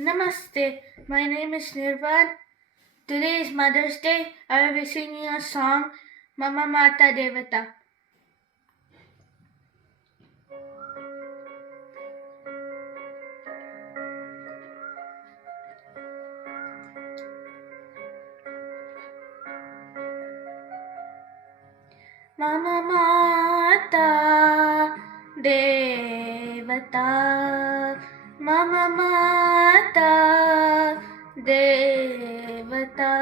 Namaste, my name is Nirvan. Today is Mother's Day. I will be singing a song, Mama Mata Devata. Mama Mata Devata, Mama Mata Devata,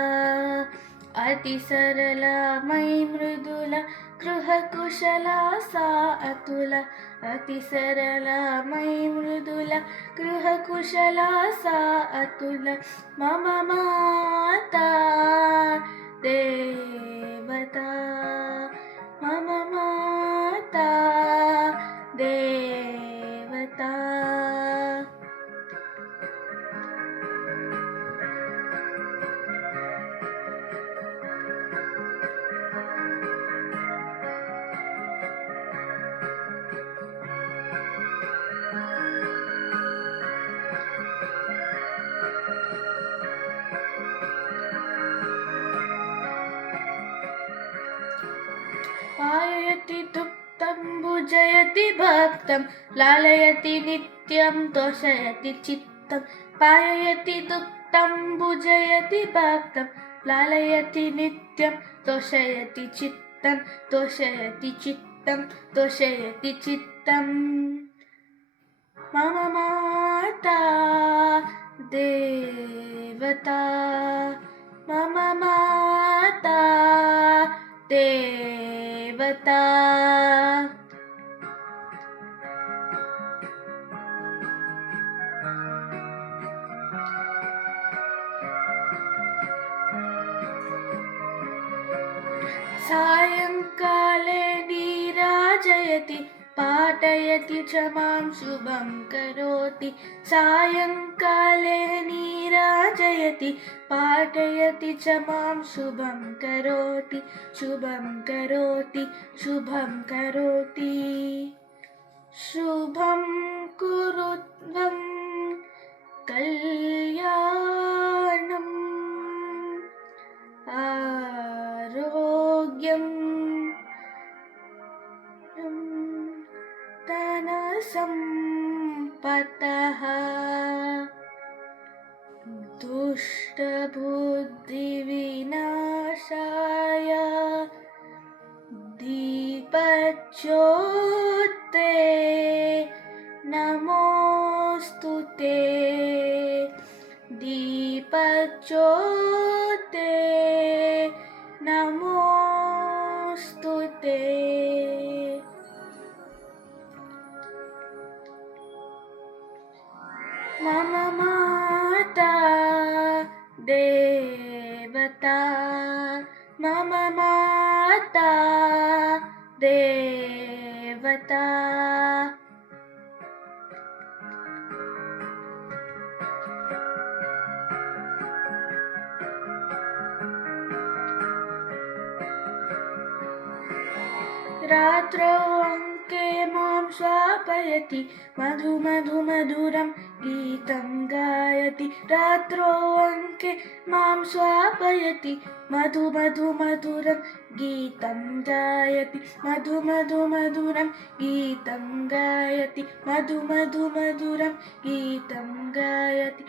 Ati Sarala Mai Mridula Gruha Kushala Sa Atula, Ati Sarala Mai Mridula Gruha Kushala Sa Atula, Mama Mata Devata, Mama Mata Devata. पाययति दुःखं भुजयति भक्तं लालयति नित्यं तोषयति चित्तं पाययति दुःखं भुजयति भक्तं लालयति नित्यं तोषयति चित्तं तोषयति चित्तं तोषयति चित्तं मम माता देवता मम माता देवता. सायंकाले नीराजयति पाठयति च मां शुभं करोति सायंकाले नीराजयति पाठयति च मां शुभं करोति शुभं करोति शुभं करोति शुभं कुरुत्वं कल्याणम् आरोग्यं धनसम्पदः दुष्टबुद्धिविनाशाय दीपज्योते नमोऽस्तुते दीपज्योते नमोऽस्तुते. मम माता देवता मम माता देवता. रात्रौ अङ्के मां स्वापयति मधु मधु मधुरं गीतं गायति रात्रौ अङ्के मां स्वापयति मधु मधु मधुरं गीतं गायति मधु मधु मधुरं गीतं गायति मधु मधु मधुरं गीतं गायति.